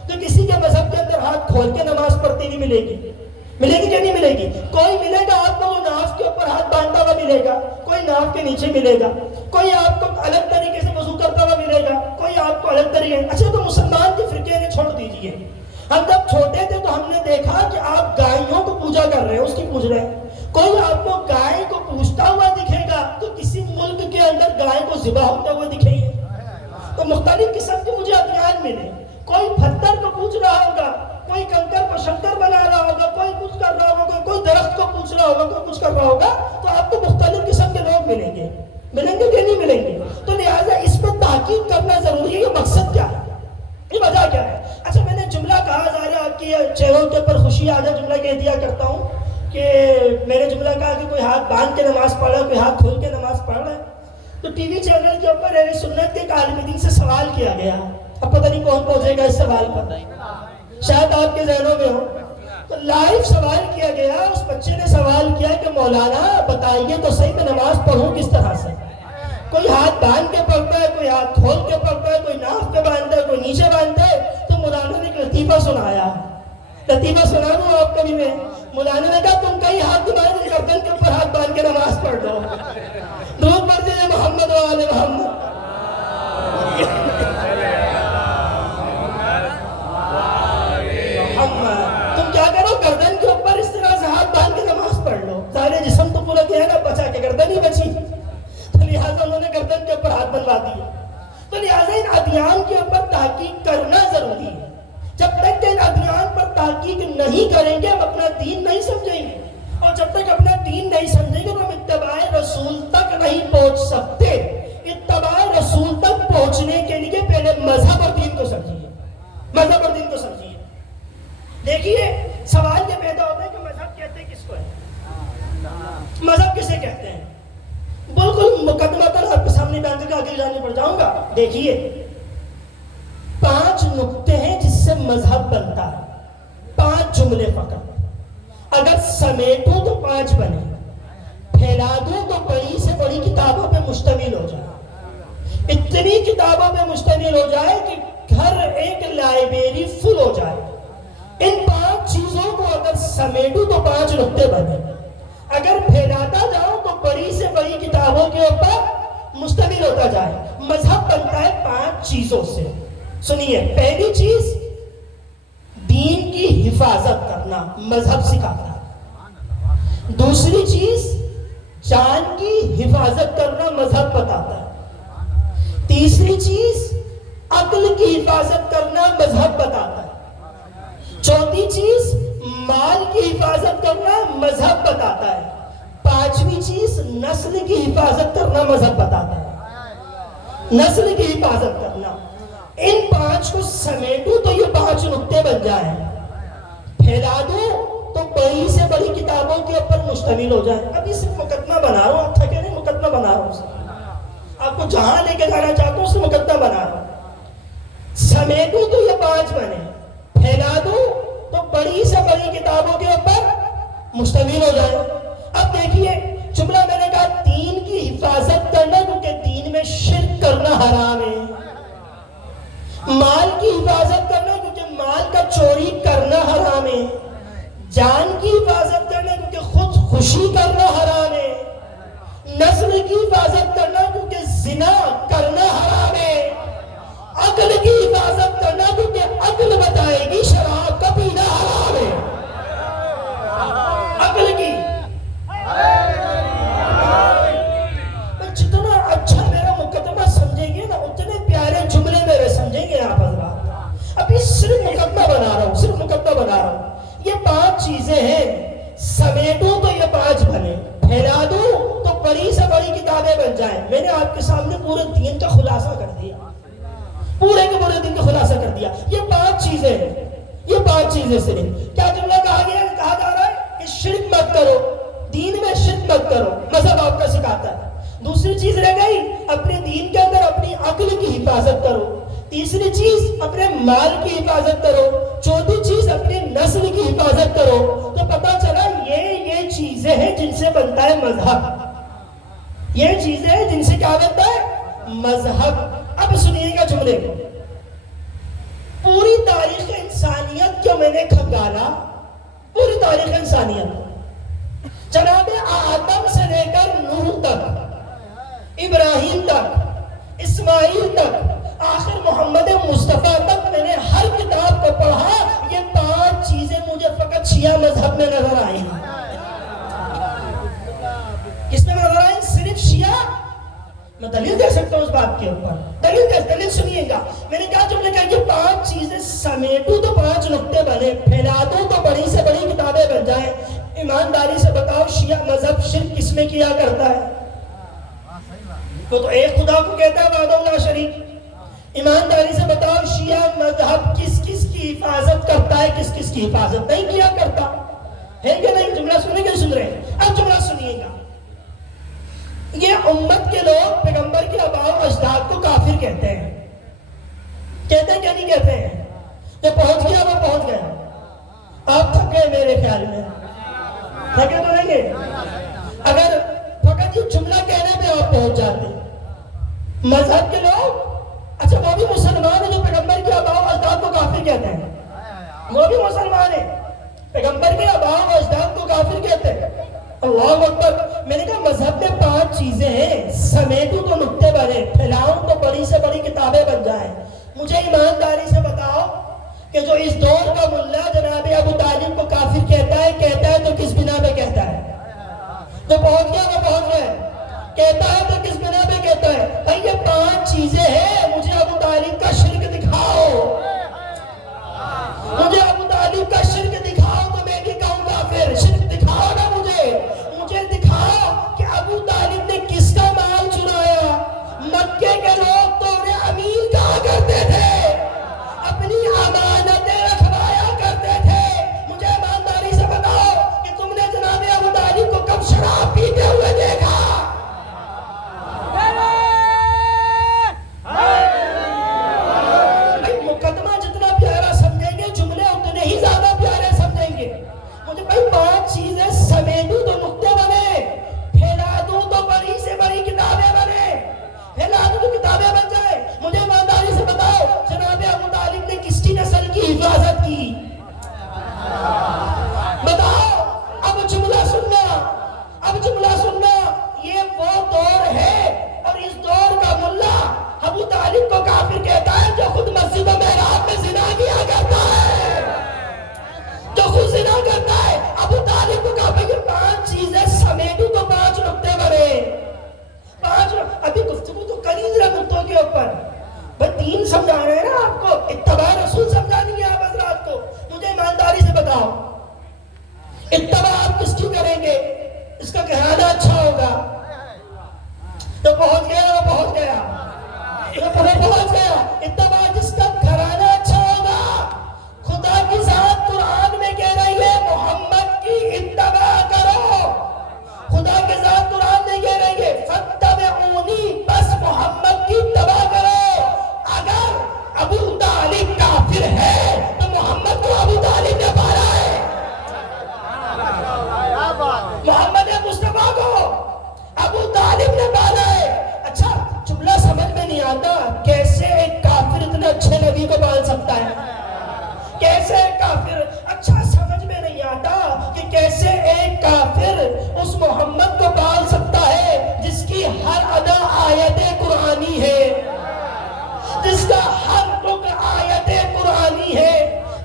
تو کسی کے مذہب کے اندر ہاتھ کھول کے نماز پڑھتی ہوئی ملے گی، ملے گی کہ نہیں ملے گی؟ کوئی ملے گا آپ کو وہ ناف کے اوپر ہاتھ باندھتا ہوا ملے گا، کوئی ناف کے نیچے ملے گا، کوئی آپ کو الگ طریقے سے وضو کرتا ہوا ملے گا، کوئی آپ کو الگ طریقے۔ اچھا تو مسلمان کے فرقے نے چھوڑ دیجئے، ہم جب چھوٹے تھے تو ہم نے دیکھا کہ آپ گائیوں کو پوجا کر رہے ہیں، اس کی پوج رہے ہیں۔ کوئی آپ کو گائے کو پوجتا ہوا دکھے گا تو کسی ملک کے اندر گائے کو ذبح ہوتے ہوئے دکھیں گے۔ تو مختلف قسم کے مجھے ادیان ملے، کوئی پتھر کو پوج رہا ہوگا، کوئی کنکر کو شنکر بنا رہا ہوگا، کوئی کچھ کر رہا ہوگا، کوئی درخت کو پوچھ رہا ہوگا، کوئی کچھ کر رہا ہوگا۔ تو آپ کو مختلف قسم کے لوگ ملیں گے، ملیں گے کہ نہیں ملیں گے؟ تو لہٰذا اس پر تحقیق کرنا ضروری ہے۔ یہ مقصد کیا ہے، یہ وجہ کیا ہے؟ اچھا میں نے جملہ کہا، ظاہر آپ کی چہروں کے اوپر خوشی آ جائے، جملہ کہہ دیا کرتا ہوں کہ میں نے جملہ کہا کہ کوئی ہاتھ باندھ کے نماز پڑھ رہا ہے، کوئی ہاتھ کھول کے نماز پڑھ رہا ہے۔ تو ٹی وی چینل کے اوپر اہل سنت کے ایک عالم دین سے سوال کیا گیا، اب پتہ نہیں کون پہنچے گا اس سوال پر، شاید آپ کے ذہنوں میں ہو۔ تو لائیو سوال کیا گیا، اس بچے نے سوال کیا کہ مولانا بتائیے تو صحیح میں نماز پڑھوں کس طرح سے؟ کوئی ہاتھ باندھ کے پڑھتا ہے، کوئی ہاتھ کھول کے پڑھتا ہے، کوئی ناف پہ باندھتا ہے، کوئی نیچے باندھتا ہے۔ تو مولانا نے ایک لطیفہ سنایا، لطیفہ سنا دوں آپ کو بھی میں۔ مولانا نے کہا تم کہیں ہاتھ باندھ گردن کے اوپر ہاتھ باندھ کے نماز پڑھ دو، درود پڑھ دیجیے محمد و آل محمد۔ تم کیا کرو، گردن کے اوپر اس طرح سے ہاتھ باندھ کے نماز پڑھ لو، سارے جسم تو پورا کیا ہے نا بچا کے، گردن ہی بچی۔ تو لہٰذا انہوں نے گردن کے اوپر ہاتھ بنوا دیا۔ تو لہٰذا ان ادیان کے اوپر تحقیق کرنا ضروری ہے۔ جب تک کہ ان ادیان پر تحقیق نہیں کریں گے ہم اپنا دین نہیں سمجھیں گے، اور جب تک اپنا دین نہیں سمجھیں گے تو ہم اتباع رسول تک نہیں پہنچ سکتے۔ اتباع رسول تک پہنچنے کے لیے پہلے مذہب اور دین کو سمجھیے، مذہب اور دین کو سمجھیے۔ دیکھیے سوال یہ پیدا ہوتا ہے کہ مذہب کہتے ہیں کس کو ہے، مذہب کسے کہتے ہیں؟ بالکل مقدمتاً آپ کے سامنے بیان کر کے آگے جانے پڑ جاؤں گا۔ دیکھیے 5 نقطے ہیں جس سے مذہب بنتا ہے، 5 جملے فقط، اگر سمیٹوں تو 5 بنے، پھیلا دوں تو بڑی سے بڑی پہ مشتمل ہو جائے کہ گھر ایک لائبریری فل ہو جائے. ان 5 چیزوں کو اگر سمیٹوں تو 5 نقطے بنے. اگر پھیلاتا جاؤں تو بڑی سے بڑی کتابوں کے اوپر مشتمل ہوتا جائے. مذہب بنتا ہے 5 چیزوں سے. سنیے، پہلی چیز دین کی حفاظت کرنا، مذہب سکھاتا ہے. دوسری چیز جان کی حفاظت کرنا، مذہب بتاتا ہے. تیسری چیز عقل کی حفاظت کرنا، مذہب بتاتا ہے. چوتھی چیز مال کی حفاظت کرنا، مذہب بتاتا ہے. 5ویں چیز نسل کی حفاظت کرنا، مذہب بتاتا ہے. نسل کی حفاظت کرنا. ان 5 کو سمیٹوں تو یہ 5 نقطے بن جائیں. پھیلا دوں تو بڑی سے بڑی کتابوں کے اوپر مشتمل ہو جائے. ابھی صرف مقدمہ بنا رہا ہوں، آپ تھکے نہیں، مقدمہ بنا رہا ہوں. آپ کو جہاں لے کے جانا چاہتا ہوں اس سے مقدمہ بنا رہا ہوں. سمیٹوں تو یہ 5 بنے، پھیلا دوں تو بڑی سے بڑی کتابوں کے اوپر مشتمل ہو جائے. اب دیکھیے جملہ میں نے کہا دین کی حفاظت کرنا، کیونکہ دین میں شرک کرنا حرام ہے. مال کی حفاظت کرنا، کیونکہ مال کا چوری کرنا حرام ہے. جان کی حفاظت کرنا، کیونکہ خود خوشی کرنا حرام ہے. نسل کی حفاظت کرنا، کیونکہ زنا کرنا حرام ہے. عقل کی حفاظت کرنا، کیونکہ عقل بتائے گی شراب کا پینا حرام ہے. عقل کی جتنا اچھا میرا مقدمہ سمجھیں گے نا، اتنے پیارے جملے میرے سمجھیں گے آپ حضرات. ابھی صرف مقدمہ بنا رہا ہوں، صرف مقدمہ بنا رہا ہوں. یہ 5 چیزیں ہیں، سمیٹوں تو یہ 5 بنے، پھیلا دوں تو بڑی سے بڑی کتابیں بن جائیں. میں نے آپ کے سامنے پورے دین کا خلاصہ کر دیا، پورے کے پورے دین کا خلاصہ کر دیا. یہ 5 چیزیں ہیں، یہ 5 چیزیں صرف. کیا جملہ کہا گیا ہے؟ کہا جا رہا ہے کہ شرک مت کرو، دین میں شرک مت کرو، مذہب آپ کا سکھاتا ہے. دوسری چیز رہ گئی اپنے دین کے اندر اپنی عقل کی حفاظت کرو. تیسری چیز اپنے مال کی حفاظت کرو. چوتھی چیز اپنی نسل کی حفاظت کرو. تو پتا چلا یہ چیزیں ہیں جن سے بنتا ہے مذہب. یہ چیزیں ہیں جن سے کیا بنتا ہے؟ مذہب. اب سنیے گا جملے کو. پوری تاریخ انسانیت کو میں نے کھنگالا، پوری تاریخ انسانیت، جناب آدم سے لے کر نوح تک، ابراہیم تک، اسماعیل تک، آخر محمد مصطفیٰ تک، میں نے ہر کتاب کو پڑھا. یہ 5 چیزیں مجھے فقط شیعہ مذہب میں نظر آئی. کس میں نظر آئی؟ صرف شیعہ. میں دلیل دے سکتا ہوں اس بات کے اوپر، دلیل سنیے گا. میں نے کہا جب نے کہا یہ 5 چیزیں سمیٹوں تو 5 نقطے بنے، پھیلا دوں تو بڑی سے بڑی کتابیں بن جائیں. ایمانداری سے بتاؤ شیعہ مذہب شرک کس میں کیا کرتا ہے؟ تو ایک خدا کو کہتا ہے وحدہ لا شریک. ایمانداری سے بتاؤ شیعہ مذہب کس کس کی حفاظت کرتا ہے، کس کس کی حفاظت نہیں کیا کرتا ہے کہ نہیں؟ جملہ سنیں گے، سن رہے ہیں؟ اب جملہ سنیے گا. یہ امت کے لوگ پیغمبر کے آباء و اجداد کو کافر کہتے ہیں. کہتے ہیں کہ نہیں کہتے ہیں؟ جو پہنچ گیا وہ پہنچ گیا. آپ تھک گئے میرے خیال میں، تھکے تو نہیں گے؟ اگر فقط یہ جملہ کہنے پہ آپ پہنچ جاتے. مذہب کے لوگ، اچھا وہ بھی مسلمان ہیں جو پیغمبر کے آباء و اجداد کو کافر کہتے ہیں، وہ بھی مسلمان ہیں، پیغمبر کے آباء و اجداد کو کافر کہتے ہیں. اللہ اکبر. میں نے کہا مذہب میں 5 چیزیں ہیں، سمیٹوں تو نقطے بنے، پھیلاؤں تو بڑی سے بڑی کتابیں بن جائیں. مجھے ایمانداری سے بتاؤ کہ جو اس دور کا ملا جناب ابو طالب کو کافر کہتا ہے تو کس بنا پہ کہتا ہے؟ جو پہنچ گیا وہ پہنچ گیا. کہتا ہے تو کس بنا پہ کہتا ہے؟ بھائی یہ 5 چیزیں ہیں. مجھے ابو طالب کا شرک دکھاؤ، مجھے ابو طالب کا شرک دکھاؤ تو میں بھی کہوں گا پھر شرک دکھاؤ نا. مجھے دکھاؤ کہ ابو طالب نے کس کا مال چرایا. مکے کے لوگ تو انہیں امین کہا کرتے تھے، اپنی امانتیں رکھوایا کرتے تھے. مجھے ایمانداری سے بتاؤ کہ تم نے جناب ابو طالب کو کب شراب پیتے ہوئے دیکھا؟ کے اوپر. بھائی دین سمجھا رہے ہیں نا آپ کو, اتباع رسول سمجھا دیں گے آپ حضرات کو. مجھے ایمانداری سے بتاؤ, اتباع آپ کس کی کریں گے؟ اس کا گھرانہ اچھا ہوگا تو پہنچ گیا, وہ پہنچ گیا, وہ پہنچ گیا. اتباع جس کا گھرانہ اچھا ہوگا. خدا کی ذات قرآن میں کہہ رہی ہے محمد کی اتباع کرو. خدا کی ذات قرآن میں کہہ رہی ہے فاتبعونی, بس محمد کی اتباع کرو. اگر ابو طالب کافر ہے تو محمد کو ابو طالب نے مارا ہے, محمد مصطفیٰ کو ابو طالب نے مارا ہے. اچھا جملہ سمجھ میں نہیں آتا, کیسے ایک کافر اتنے اچھے نبی کو پال سکتا ہے؟ کیسے ایک کافر, اچھا سمجھ میں نہیں آتا کہ کیسے ایک کافر اس محمد کو پال سکتا ہے جس کی ہر ادا آیت قرآنی ہے, جس کا ہر رکن آیت قرآنی ہے,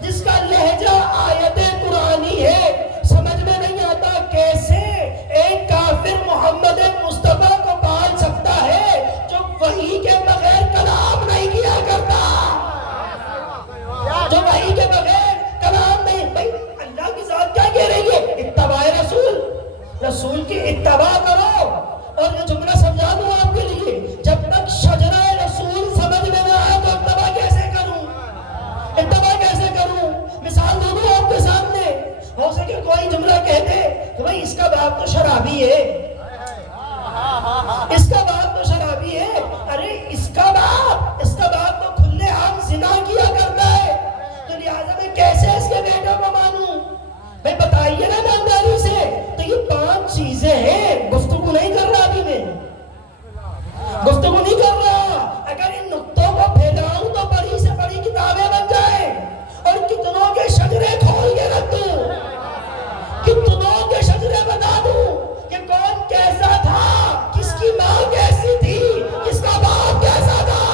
جس کا لہجہ آیت قرآنی ہے. سمجھ میں نہیں آتا کیسے ایک کافر محمد مصطفیٰ کو پال سکتا ہے جو وحی کے بغیر کلام نہیں کیا کرتا, جو وحی کے بغیر کلام نہیں. بھائی اللہ کی ذات کیا کہہ رہی ہے؟ اتباع رسول, رسول کی اتباع کرو. اور یہ جملہ سمجھا دوں آپ کے لیے, جب تک شجرہ رسول سمجھ میں نہ آئے تو اتباع کیسے کروں, اتباع کیسے کروں؟ مثال دے دوں آپ کے سامنے. ہو سکے کوئی جملہ کہتے کہ بھائی اس کا باپ تو شرابی ہے, اس کا باپ تو شرابی ہے. ارے اس کا باپ تو کھلے عام زنا کیا کرتا ہے, تو لہٰذا میں کیسے اس کے بیٹوں کو مانوں؟ بھائی بتائیے نا ایمانداری سے. تو یہ 5 چیزیں ہیں. گفتگو نہیں کر رہا ابھی میں, گفتگو نہیں کر رہا. اگر ان نقطوں کو پھیلاؤں تو بڑی سے بڑی کتابیں بن جائیں اور کتنوں کے شجرے کھول کے رکھ دوں, کتنوں کے شجرے بتا دوں کہ کون کیسا تھا, کس کی ماں کیسی تھی, کس کا باپ کیسا تھا.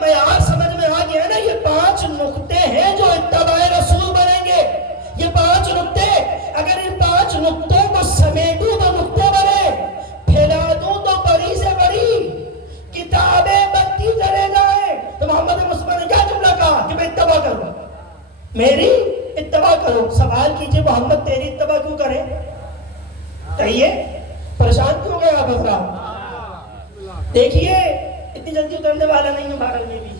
معیار سمجھ میں آ گیا نا. یہ 5 نقطے ہیں جو اتباع رسول بنیں گے. یہ 5 نقطے, اگر ان 5 نقطوں کو سمیٹوں تو نقطے بنے, پھیلا دوں تو بڑی سے بڑی کتابیں بنتی چلے جائیں. تو محمد مصطفیٰ نے کیا جملہ کہا کہ میں اتباع کروں, میری اتباع کرو. سوال کیجئے محمد تیری اتباع کیوں کریں؟ کہیے پریشان کیوں گئے آپ حضرات؟ دیکھیے اتنی جلدی اترنے والا نہیں ہوں بھارت میں بھی,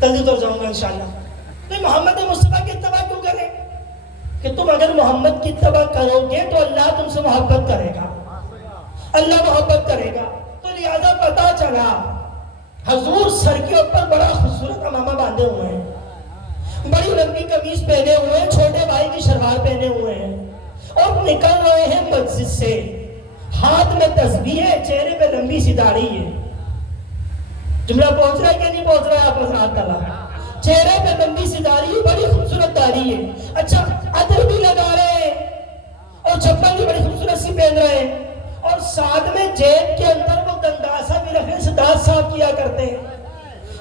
جلدی اتر جاؤں گا انشاءاللہ. تو محمد مصطفیٰ کی اتباع کیوں کریں؟ کہ تم اگر محمد کی اتباع کرو گے تو اللہ تم سے محبت کرے گا, اللہ محبت کرے گا. تو لہذا پتا چلا حضور سر کے اوپر بڑا خوبصورت امامہ باندھے ہوئے ہیں, بڑی لمبی قمیص پہنے ہوئے ہیں, چھوٹے بھائی کی شلوار پہنے ہوئے ہیں اور نکل رہے ہیں مسجد سے. ہاتھ میں تسبیح ہے, چہرے پہ لمبی سی داڑھی ہے. جملہ پہنچ رہا ہے کہ نہیں پہنچ رہا ہے آپ حضرات تعالیٰ؟ چہرے پہ لمبی سی داڑھی, بڑی خوبصورت داڑھی ہے. اچھا عطر بھی لگا رہے ہیں اور چپل بھی بڑی خوبصورت سی پہن رہے ہیں, اور ساتھ میں جیب کے اندر وہ دنداسا بھی رکھے سے دانت صاف کیا کرتے ہیں,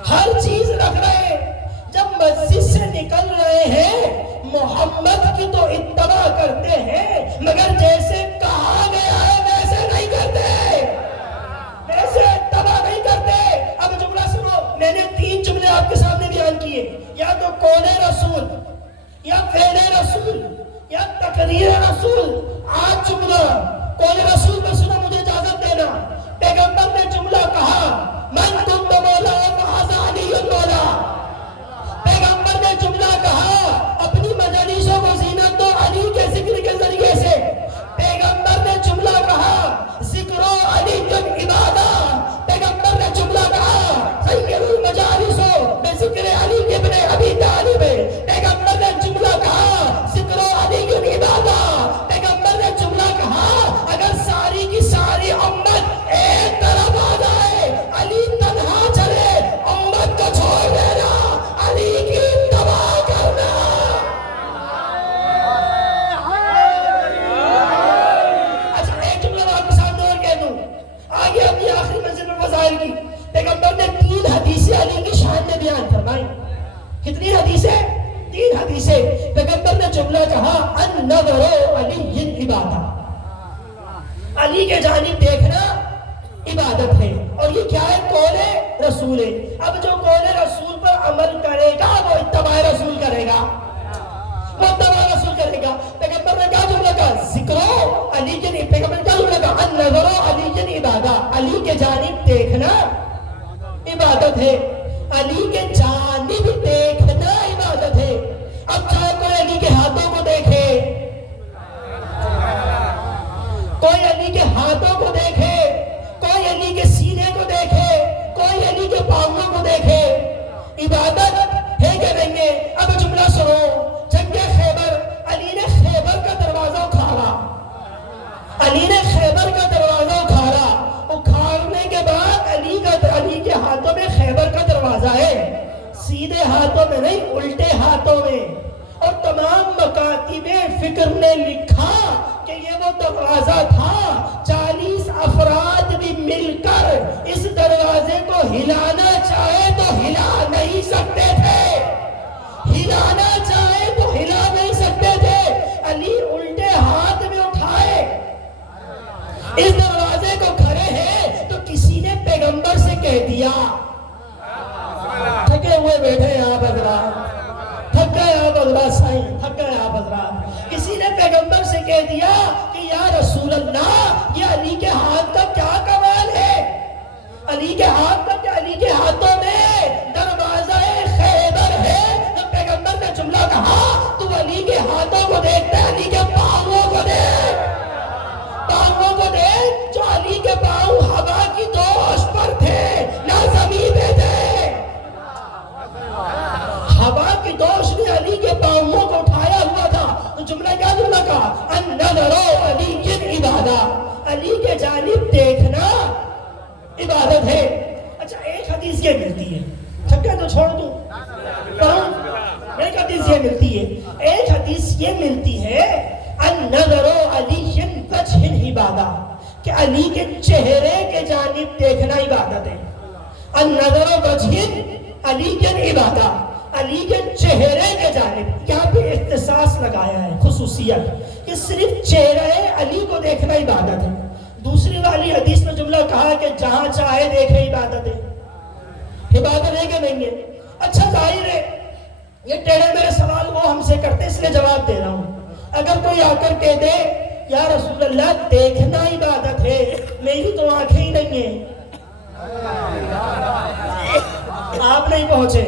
ہر چیز رکھ رہے ہیں. جب مسجد سے نکل رہے ہیں محمد کی تو اتباع کرتے ہیں, مگر جیسے کہا گیا ہے ویسے نہیں کرتے, ویسے اتباع نہیں کرتے. اب جملہ سنو, میں نے 3 جملے آپ کے سامنے بیان کیے, یا تو قول رسول, یا فعل رسول, یا تقریر رسول. آج جملہ قول رسول پر سنو, مجھے اجازت دینا. پیغمبر نے جملہ کہا من کنت مولا فہذا علی مولا. پیغمبر نے جملہ کہا اپنی مجالسوں کو زینت دو علی کے ذکر کے ذریعے سے. پیغمبر نے جملہ کہا ذکر علی عبادہ. پیغمبر نے جملہ کہا سید المجالس بے ذکر علی ابن ابی طالب. پیغمبر نے جملہ کہا ذکر علی عبادہ. پیغمبر نے جملہ کہا اگر ساری کی ساری امت ایک طرف آ جائے, علی تنہا چلے, امت کو چھوڑ دینا, علی کی اتباع کرنا. اچھا ایک جملہ میں آپ کے سامنے اور کہہ دوں, آگے اپنی آخری منزل پر فضائل کی. پیغمبر نے 3 حدیثیں علی کی شان میں بیان فرمائی. کتنی حدیثیں؟ 3 حدیثیں پیغمبر نے جملہ کہا النظر علی عبادہ، علی کے جانب دیکھنا عبادت ہے. اور یہ کیا ہے؟ قول رسول ہے. اب جو قول رسول پر عمل کرے گا وہ اتباع رسول کرے گا، وہ اتباع رسول کرے گا. پیغمبر نے کیا جملہ کہا؟ ذکرو علی کے، پیغمبر نے کیا جملہ کہا؟ النظر علی عبادہ، علی کے جانب دیکھنا عبادت ہے. علی کے جانب دیکھنا عبادت ہے. اب چاہے کوئی علی کے ہاتھوں کو دیکھے، کوئی علی کے ہاتھوں کو دیکھے، کوئی علی کے سینے کو دیکھے، کوئی علی کے پاؤں کو دیکھے، عبادت ہے کہ نہیں ہے؟ اب جملہ سنو. جنگ خیبر، علی نے خیبر کا دروازہ اکھاڑا، علی نے خیبر کا دروازہ اکھاڑا. اکھاڑنے کے بعد علی کے ہاتھوں میں خیبر کا دروازہ ہے، سیدھے ہاتھوں میں نہیں، الٹے ہاتھوں میں. اور تمام مکاتب فکر نے لکھا کہ یہ وہ دروازہ تھا، 40 افراد بھی مل کر اس دروازے کو ہلانا چاہے تو ہلا نہیں سکتے تھے، ہلانا چاہے تو ہلا نہیں سکتے تھے. علی الٹے ہاتھ میں اٹھائے اس دروازے کو کھڑے ہیں تو کسی نے پیغمبر سے کہہ دیا، تھکے ہوئے بیٹھے ہیں آپ حضرات، تھک گئے آپ حضرات، سائیں تھک گئے آپ حضرات. کسی نے پیغمبر سے کہہ دیا کہ یا رسول اللہ یہ علی کے ہاتھ کا کیا کمال ہے، علی کے ہاتھ کا کیا، علی کے ہاتھوں میں دروازہ خیبر ہے. تو پیغمبر نے جملہ کہا تو علی کے ہاتھوں کو دیکھتا ہے، علی کے پاؤں کو دیکھ، پاؤں کو دیکھ. جو علی کے پاؤں ہوا کی دوش پر تھے، نہ زمین پہ تھے. ہوا کی دوش نے علی کے پاؤں کو اٹھایا ہوا تھا. تو جملہ کیا جملہ کہا؟ النظر علی عبادہ، علی کے جانب دیکھنا عبادت ہے. اچھا ایک حدیث یہ ملتی ہے، چھکا تو چھوڑ دوں پڑھوں. ایک حدیث یہ ملتی ہے، ایک حدیث یہ ملتی ہے النظر علی وجہ عبادہ، کہ علی کے چہرے کے جانب دیکھنا عبادت ہے. النظر وجہ علی عبادہ، علی کے چہرے کے جانب. یہاں پہ اختصاص لگایا ہے، خصوصیت کہ صرف چہرے علی کو دیکھنا عبادت ہے. دوسری والی حدیث میں جملہ کہا کہ جہاں چاہے دیکھے عبادت ہے. عبادت ہے کہ نہیں ہے؟ اچھا ظاہر ہے یہ ٹیڑھے میرے سوال وہ ہم سے کرتے اس لیے جواب دے رہا ہوں. اگر کوئی آ کر کہہ دے یا رسول اللہ دیکھنا عبادت ہے، میری تو آنکھیں ہی نہیں ہیں، آپ نہیں پہنچے،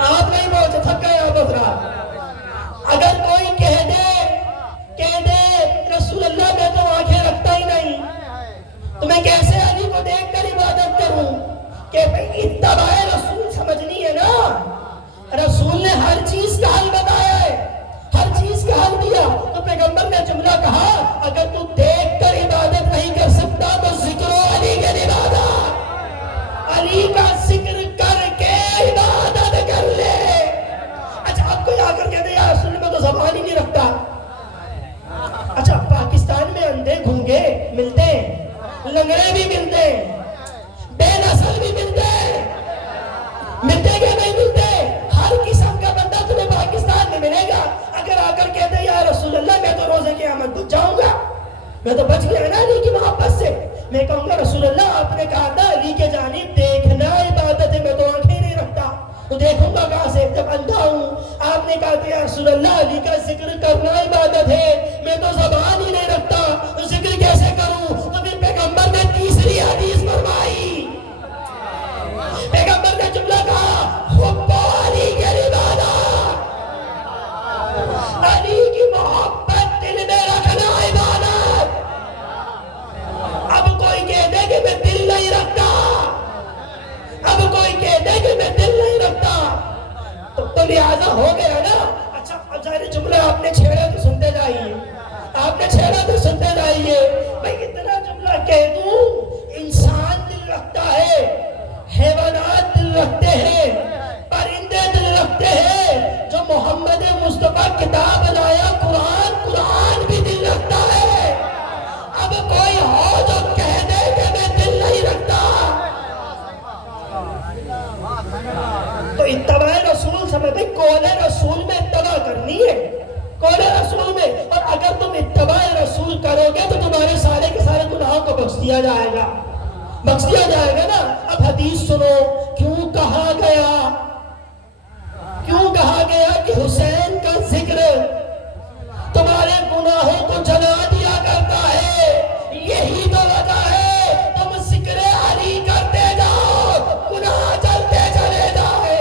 آپ نہیں پہنچے، تھک گئے آپ حضرات. اگر کوئی کہہ دے رسول اللہ میں تو آنکھیں رکھتا ہی نہیں، تو میں کیسے علی کو دیکھ کر عبادت کروں؟ کہ بھئی اتباع رسول سمجھنی ہے نا. رسول نے ہر چیز کا حل بتایا ہے، ہر چیز کا حل دیا. تو پیغمبر نے جملہ کہا اگر تو دیکھ کر عبادت نہیں کر سکتا تو ذکر علی کے عبادت، علی کا ذکر کر کے عبادت کر لے. اچھا اب کوئی آ کر کہتے ہیں یا رسول میں تو زبان ہی نہیں رکھتا. اچھا پاکستان میں اندھے گھونگے ملتے ہیں، لنگڑے بھی ملتے ہیں، بے نسل بھی ملتے ہیں، ملتے کیا نہیں ملتے؟ ہر قسم کا بندہ تمہیں پاکستان میں ملے گا. اگر آ کر کہتے ہیں یا رسول اللہ میں تو روزے قیامت بچ جاؤں گا، میں تو بچ گیا نا علی کی محبت سے، میں کہوں گا رسول اللہ آپ نے کہا تھا علی کے جانب دیکھنا عبادت ہے، میں تو آنکھیں نہیں رکھتا تو دیکھوں گا کہاں سے جب اندھا ہوں. آپ نے کہا تھا یا رسول اللہ علی کا ذکر کرنا عبادت ہے، میں تو زبان ہی نہیں رکھتا تو ذکر کیسے کروں؟ تو پھر پیغمبر نے تیسری حدیث فرمائی، پیغمبر نے جملہ کہا حب علی کے عبادت، علی کی محبت دل میں رکھنا عبادت. اب کوئی کہہ دے کہ میں دل نہیں رکھتا، اب کوئی کہہ دے کہ میں دل نہیں رکھتا تو لہذا ہو گیا نا. اچھا اب ظاہر جملہ آپ نے چھیڑا تو سنتے جائیے، آپ نے چھیڑا تو سنتے جائیے. بھئی اتنا جملہ کہہ دوں انسان دل رکھتا ہے، حیوانات دل رکھتے ہیں، پرندے دل رکھتے ہیں. جو محمد مصطفیٰ کتاب لایا قرآن بھی دل رکھتا ہے. اب کوئی ہو جو کہہ دے کہ میں دل نہیں رکھتا تو اتباع رسول سمجھ بھائی قول رسول میں اتباع کرنی ہے، قول رسول میں، اور اگر تم اتباع رسول کرو گے تو تمہارے سارے کے سارے گناہوں کو بخش دیا جائے گا، بخش دیا جائے گا نا۔ اب حدیث سنو، کیوں کہا گیا کہ حسین کا ذکر تمہارے گناہوں کو جلا دیا کرتا ہے؟ یہی تو وجہ ہے، تم ذکر علی کرتے جاؤ، گناہ جلتے چلے جائے۔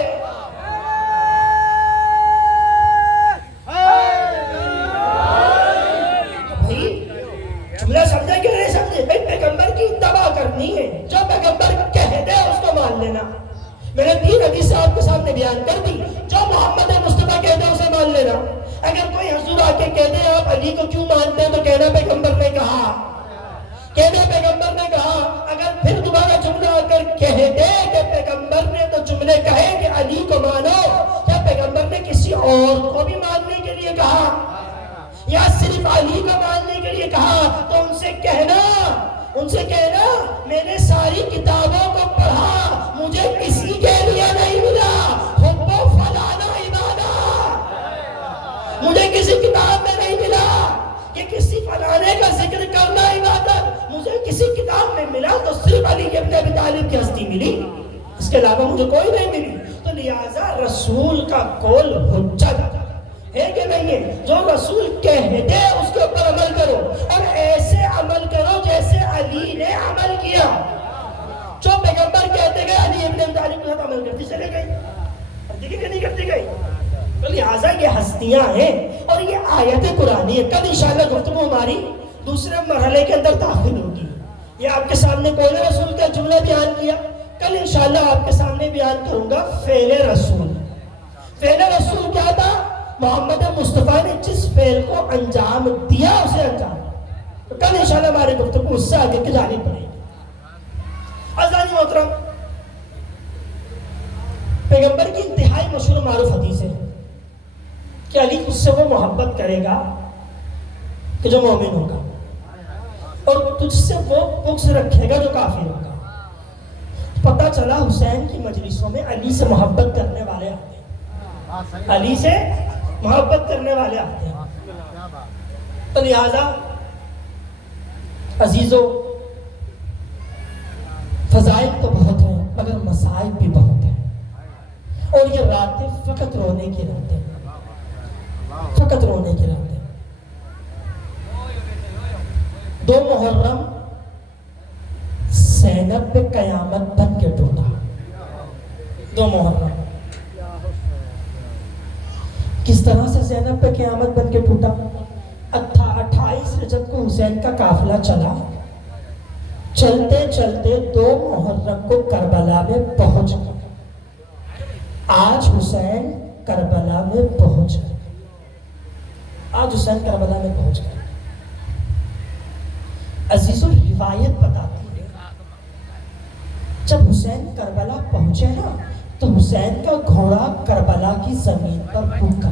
بھائی جملہ سمجھے کہ نہیں سمجھے؟ بھائی پیغمبر کی اتباع کرنی ہے، جو پیغمبر کہہ دے اس کو مان لینا۔ میں نے 3 حدیث آپ کے سامنے بیان کر دی، جو محمد مصطفیٰ کہتے ہیں اسے مان لینا۔ اگر کوئی حضور آ کے کہہ دے آپ علی کو کیوں مانتے ہیں تو کہنا پیغمبر نے کہا، کہنا پیغمبر نے کہا۔ اگر پھر دوبارہ جملہ آ کر کہہ دے کہ پیغمبر نے تو جملے کہے کہ علی کو مانو، کیا پیغمبر نے کسی اور کو بھی ماننے کے لیے کہا یا صرف علی کو ماننے کے لیے کہا؟ تو ان سے کہنا میں نے ساری کتابوں کو پڑھا، مجھے کسی کے لیے نہیں ملا حب و فلانا عبادہ، مجھے کسی کتاب میں نہیں ملا کہ کسی فلانے کا ذکر کرنا عبادت، مجھے کسی کتاب میں ملا تو صرف علی ابن ابی طالب کی ہستی ملی، اس کے علاوہ مجھے کوئی نہیں ملی۔ تو لہٰذا رسول کا قول حجت ہے کہ نہیں ہے؟ جو رسول کہہ دے اس کے اوپر عمل کرو، اور ایسے عمل کرو جیسے علی نے عمل کیا۔ جو پیغمبر کہتے گئے علی ابن ابی طالب کے ساتھ عمل کرتی چلے گئی، کرتی کہ نہیں کرتی گئی؟ تو لہٰذا یہ ہستیاں ہیں اور یہ آیت قرآنی ہے۔ کل انشاءاللہ گفتگو ہماری دوسرے مرحلے کے اندر داخل ہوگی۔ یہ آپ کے سامنے قول رسول کا جملہ بیان کیا، کل انشاءاللہ آپ کے سامنے بیان کروں گا فعل رسول۔ فعل رسول کیا تھا؟ محمد مصطفیٰ نے جس فعل کو انجام دیا اسے انجام دیا۔ تو کل انشاءاللہ ہماری گفتگو اس سے آگے کی جانی پڑے گی۔ عزیزان محترم، پیغمبر کی انتہائی مشہور معروف حدیث ہے کہ علی اس سے وہ محبت کرے گا کہ جو مومن ہوگا، اور تجھ سے وہ بغض رکھے گا جو کافر ہوگا۔ پتہ چلا حسین کی مجلسوں میں علی سے محبت کرنے والے آتے ہیں، علی سے محبت کرنے والے آتے ہیں۔ تو لہذا عزیزو، فضائل تو بہت ہیں مگر مسائل بھی بہت ہیں، اور یہ راتیں فقط رونے کی راتیں، فقط رونے کی راتیں۔ 2 محرم زینب پہ قیامت بن کے ٹوٹا۔ 2 محرم کس طرح سے زینب پہ قیامت بن کے ٹوٹا؟ 28 رجب کو حسین کا قافلہ چلا، چلتے چلتے 2 محرم کو کربلا میں پہنچ گئے۔ آج حسین کربلا میں پہنچ گئے، آج حسین کربلا میں پہنچ گئے۔ عزیزو، روایت بتاتی ہے جب حسین کربلا پہنچے نا تو حسین کا گھوڑا کربلا کی زمین پر رکا۔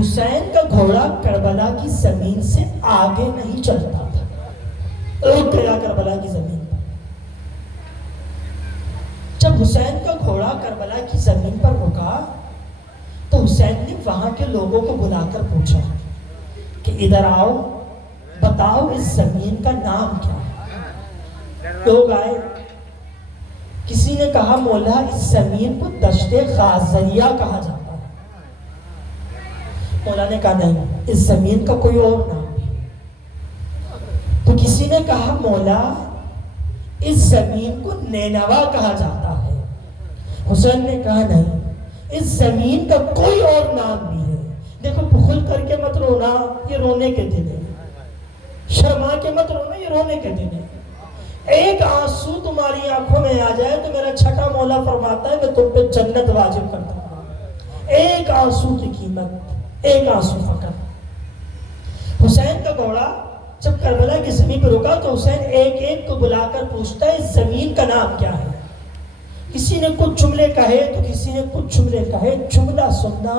حسین کا گھوڑا کربلا کی زمین سے آگے نہیں چلتا تھا، رک گیا کربلا کی زمین پر۔ جب حسین کا گھوڑا کربلا کی زمین پر رکا تو حسین نے وہاں کے لوگوں کو بلا کر پوچھا کہ ادھر آؤ، بتاؤ اس زمین کا نام کیا ہے؟ لوگ آئے، کسی نے کہا مولا اس زمین کو دشت غازریہ کہا جاتا ہے۔ مولا نے کہا نہیں، اس زمین کا کوئی اور نام بھی۔ تو کسی نے کہا مولا اس زمین کو نینوا کہا جاتا ہے۔ حسین نے کہا نہیں، اس زمین کا کوئی اور نام بھی ہے۔ دیکھو، بخل کر کے مت رونا، یہ رونے کے دن ہے، شرما کے مت رونا، یہ رونے کے دن ہے۔ ایک آنسو تمہاری آنکھوں میں آ جائے تو میرا چھٹا مولا فرماتا ہے میں تم پہ جنت واجب کرتا ہوں۔ ایک آنسو کی قیمت، ایک آنسو فقط۔ حسین کا گھوڑا جب کربلا کی زمین پہ رکا تو حسین ایک ایک کو بلا کر پوچھتا ہے اس زمین کا نام کیا ہے۔ کسی نے کچھ جملے کہے تو کسی نے کچھ جملے کہے۔ جملہ سننا،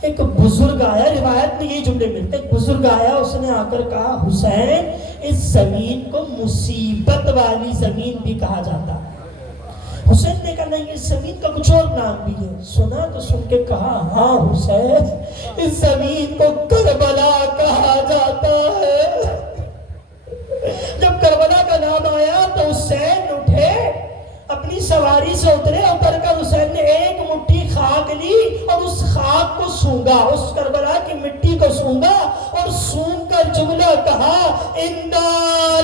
ایک بزرگ آیا، روایت میں یہی جملے ملتے، ایک بزرگ آیا، اس نے آ کر کہا حسین اس زمین کو مصیبت والی زمین بھی کہا جاتا ہے۔ حسین نے کہا نہیں اس زمین کا کچھ اور نام بھی ہے. سنا تو سن کے کہا ہاں حسین اس زمین کو کربلا کہا جاتا ہے. جب کربلا کا نام آیا تو حسین اٹھے, اپنی سواری سے اتر کر حسین نے ایک مٹھی خاک لی اور اس خاک کو سونگا, اس کربلا کی مٹی کو سونگا اور سونگ کر جملہ کہا انا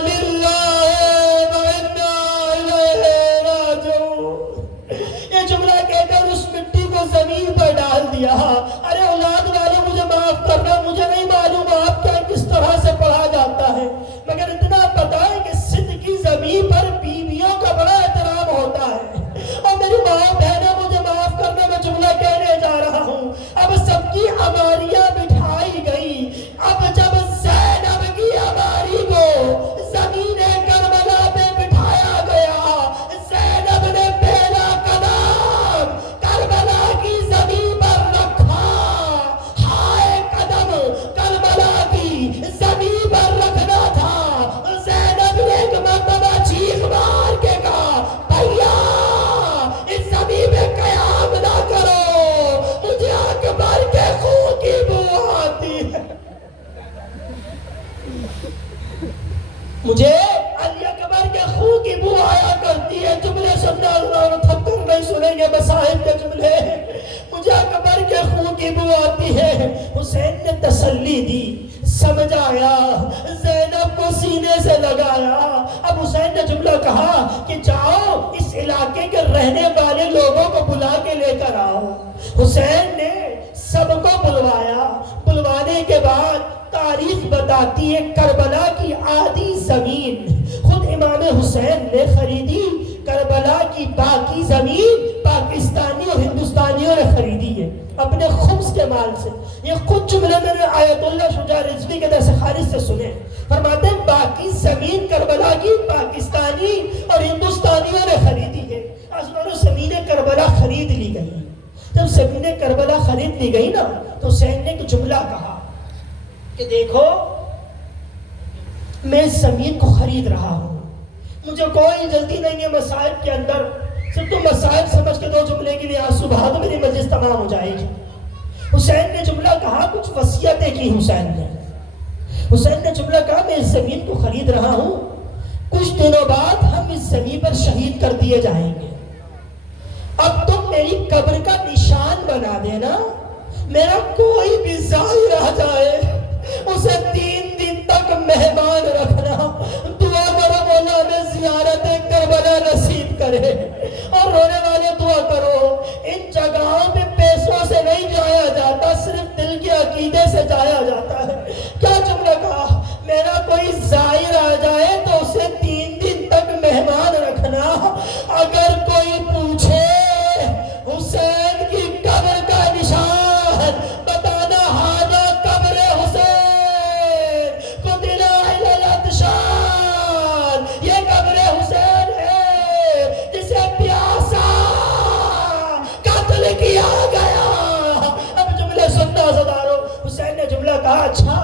للہ و انا الیہ راجعون. یہ جملہ کہہ کر اس مٹی کو زمین پر ڈال دیا. ارے اولاد والے مجھے معاف کرنا, مجھے نہیں معلوم آپ کیا کس طرح سے پڑھا جاتا ہے, مگر اتنا پتا ہے کہ سندھ کی زمین پر بیویوں کا بڑا احترام ہوتا ہے. اور میری ماں بہنیں مجھے معاف کرنا, میں جملہ کہنے جا رہا ہوں. اب سب کی اماریاں بٹھائی گئی. اب جب زینب کی اماری کو زمین کربلا پہ بٹھایا گیا, زینب نے پہلا قدم کربلا کی زمین پر رکھا. ہائے قدم کربلا کی زمین پر رکھنا تھا. زینب نے ایک مرتبہ چیخ مار کے کہا بھیا اس زمین میں قیام نہ کرو, مجھے اکبر کے خون کی بو آتی ہے, مجھے علی اکبر کے خون کی بو آیا کرتی ہے. جملے سننا تھک کر نہیں سنیں گے مصاحب کے جملے, مجھے اکبر کے خون کی بو آتی ہے. حسین نے تسلی دی, سمجھایا, زینب کو سینے سے لگایا. اب حسین نے جملہ کہا کہ جاؤ اس علاقے کے رہنے والے لوگوں کو بلا کے لے کر آؤ. حسین نے سب کو بلوایا. بلوانے کے بعد تاریخ بتاتی ہے کربلا کی آدھی زمین خود امام حسین نے خریدی. کربلا کی باقی زمین پاکستانی اور ہندوستانیوں نے خریدی ہے اپنے خمس کے مال سے. یہ خود جملے میں نے آیت اللہ شجاع رضوی کے درس خارج سے سنے. فرماتے ہیں باقی زمین کربلا کی پاکستانی اور ہندوستانیوں نے خریدی ہے. ازمانو زمین کربلا خرید لی گئی. جب زمین کربلا خرید لی گئی نا تو حسین نے ایک جملہ کہا کہ دیکھو میں اس زمین کو خرید رہا ہوں, مجھے کوئی جلدی نہیں ہے مسائب کے اندر, صرف تم مسائب سمجھ کے دو جملے کے لیے آنسو بہا دو, میری مجلس تمام ہو جائے گی. حسین نے جملہ کہا, کچھ وصیتیں کی. حسین نے جملہ کہا میں اس زمین کو خرید رہا ہوں, کچھ دنوں بعد ہم اس زمین پر شہید کر دیے جائیں گے. اب تم میری قبر کا نشان بنا دینا, میرا کوئی بھی زائر رہ جائے اسے 3 دن تک مہمان رکھنا. دعا کرو مولا ہمیں زیارت کربلا نصیب کرے, اور رونے والے دعا کرو. ان جگہوں پہ پیسوں سے نہیں جایا جاتا, صرف دل کے عقیدے سے جایا جاتا ہے. کیا جملہ کہا, میرا کوئی زائر آ جائے تو اسے 3 دن تک مہمان رکھنا. اگر کوئی پوچھے حسین کی قبر کا نشان بتانا, ہاذا قبر حسین قتل اہل الاتشان, یہ قبر حسین ہے جسے پیاسا قتل کیا گیا. اب جملے سننا صدارو, حسین نے جملہ کہا اچھا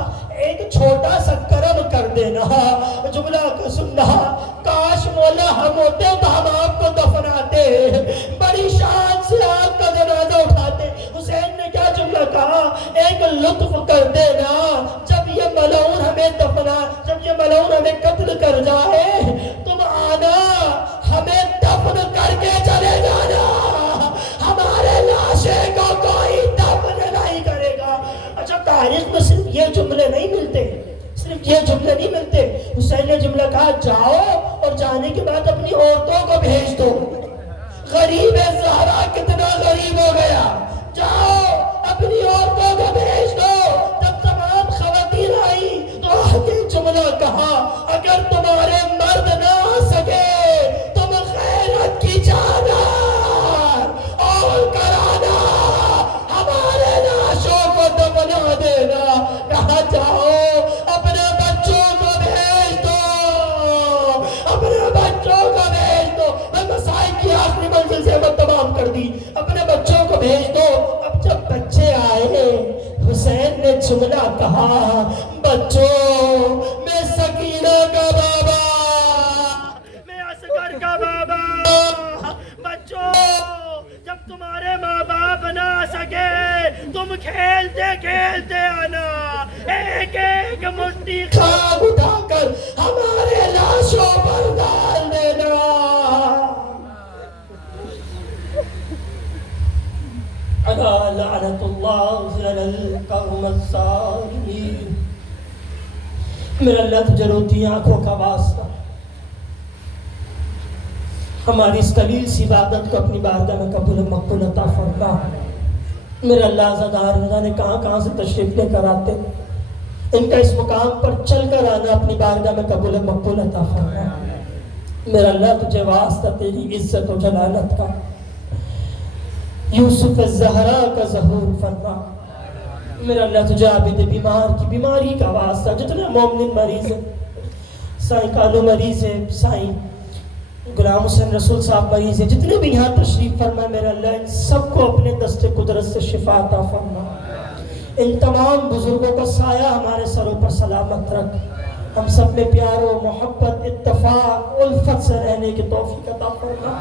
ایک چھوٹا سا کرم کر دینا. جملہ کا سننا, کاش مولا ہم ہوتے تو ہم آپ کو دفناتے, بڑی شان سے آپ کا جنازہ اٹھاتے. حسین نے کیا جملہ کہا, ایک لطف کر دینا, جب یہ ملعون ہمیں قتل کر جائے تم آنا, ہمیں دفن کر کے چلے جانا, ہمارے لاشے کو کوئی دفن نہیں کرے گا. اچھا تاریخ میں صرف یہ جملے نہیں ملتے, صرف یہ جملے نہیں ملتے. حسین نے جملہ کہا جاؤ اور جانے کے بعد اپنی عورتوں کو بھیج دو. غریب زہرا کتنا غریب ہو گیا, جاؤ اپنی عورتوں کو بھیج دو. جب تمام خواتین آئی تو آگے جملہ کہا اگر تمہارے مرد نہ آ سکے تم غیرت کی چادر اور کرانا, ہمارے لاشوں کو دفنا دینا. کہا جاؤ اپنے بچوں کو بھیج دو, اپنے بچوں کو بھیج دو. میں مسائل کی آخری منزل سے تمام کر دی, اپنے بچوں کو بھیج دو. اب جب بچے آئے حسین نے جملہ کہا بچوں میں سکینہ کا بابا, میں اصغر کا بابا, کھیلتے کھیلتے آنا، ایک ایک مٹھی خاک اٹھا کر ہمارے لاشوں پر ڈال دینا۔ الا لعنت اللہ علی القوم الظالمین۔ میرا اللہ تجھے روتی آنکھوں کا واسطہ ہماری اس قلیل سی عبادت کو اپنی بارگاہ میں قبول مقبول عطا فرما۔ میرا اللہ عزادار نے جانے کہاں کہاں سے تشریف لے کر آتے، ان کا اس مقام پر چل کر آنا اپنی بارگاہ میں قبول مقبول عطا فرما۔ میرا اللہ تجھے واسطہ تیری عزت و جلالت کا یوسف الزہرا کا ظہور فرما۔ میرا اللہ تجھے عابد بیمار کی بیماری کا واسطہ، جتنے مومن مریض ہیں، سائیں کالو مریض ہیں، سائیں غلام حسین رسول صاحب مریض ہیں، جتنے بھی یہاں تشریف فرما، میرا اللہ ان سب کو اپنے دست قدرت سے شفا عطا فرما۔ ان تمام بزرگوں کا سایہ ہمارے سروں پر سلامت رکھ، ہم سب میں پیار و محبت، اتفاق، الفت سے رہنے کی توفیق عطا فرما۔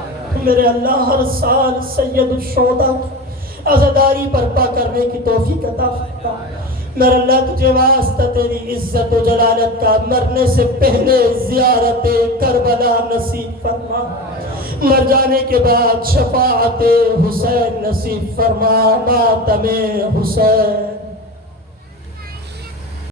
میرے اللہ ہر سال سید الشہداء کی عزاداری برپا کرنے کی توفیق عطا فرما۔ میرا اللہ تجھے واسطہ تیری عزت و جلالت کا مرنے سے پہلے زیارت کربلا نصیب فرما، مر جانے کے بعد شفاعت حسین نصیب فرما۔ ماتم حسین